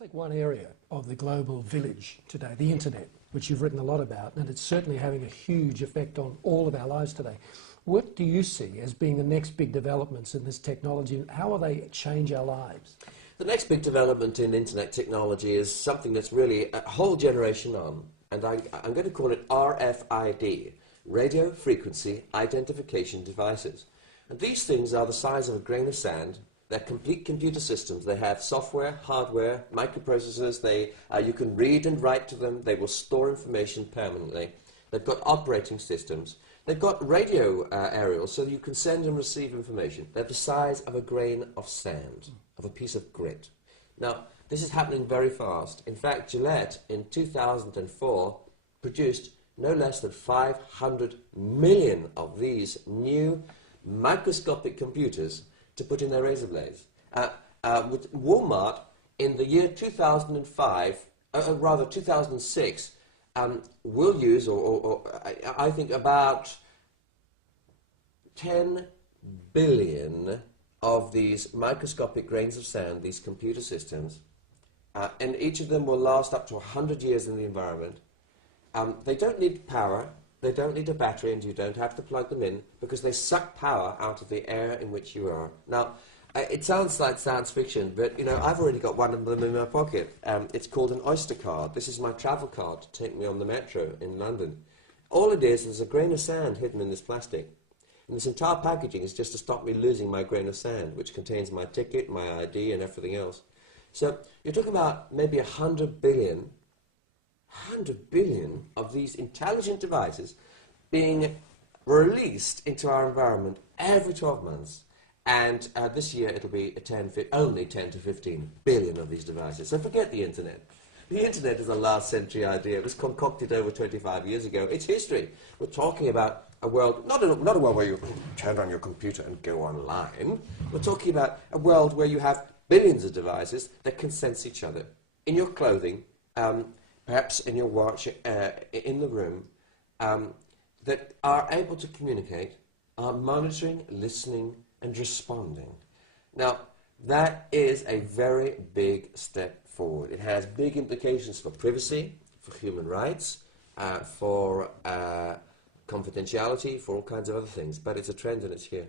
Take one area of the global village today, the internet, which you've written a lot about, and it's certainly having a huge effect on all of our lives today. What do you see as being the next big developments in this technology, and how will they change our lives? The next big development in internet technology is something that's really a whole generation on, and I'm going to call it RFID, Radio Frequency Identification Devices. And these things are the size of a grain of sand. They're complete computer systems. They have software, hardware, microprocessors. You can read and write to them. They will store information permanently. They've got operating systems. They've got radio aerials so that you can send and receive information. They're the size of a grain of sand, of a piece of grit. Now, this is happening very fast. In fact, Gillette in 2004 produced no less than 500 million of these new microscopic computers to put in their razor blades. With Walmart, in the year 2006, will use, I think, about 10 billion of these microscopic grains of sand, these computer systems, and each of them will last up to 100 years in the environment. They don't need power. They don't need a battery, and you don't have to plug them in because they suck power out of the air in which you are. Now, it sounds like science fiction, but, you know, I've already got one of them in my pocket. It's called an Oyster card. This is my travel card to take me on the metro in London. All it is a grain of sand hidden in this plastic. And this entire packaging is just to stop me losing my grain of sand, which contains my ticket, my ID, and everything else. So you're talking about maybe 100 billion of these intelligent devices being released into our environment every 12 months. And this year it'll be only 10 to 15 billion of these devices. So forget the internet. The internet is a last century idea. It was concocted over 25 years ago. It's history. We're talking about a world, not a world where you turn on your computer and go online. We're talking about a world where you have billions of devices that can sense each other. In your clothing, perhaps in your watch, in the room, that are able to communicate, are monitoring, listening, and responding. Now, that is a very big step forward. It has big implications for privacy, for human rights, for confidentiality, for all kinds of other things, but it's a trend and it's here.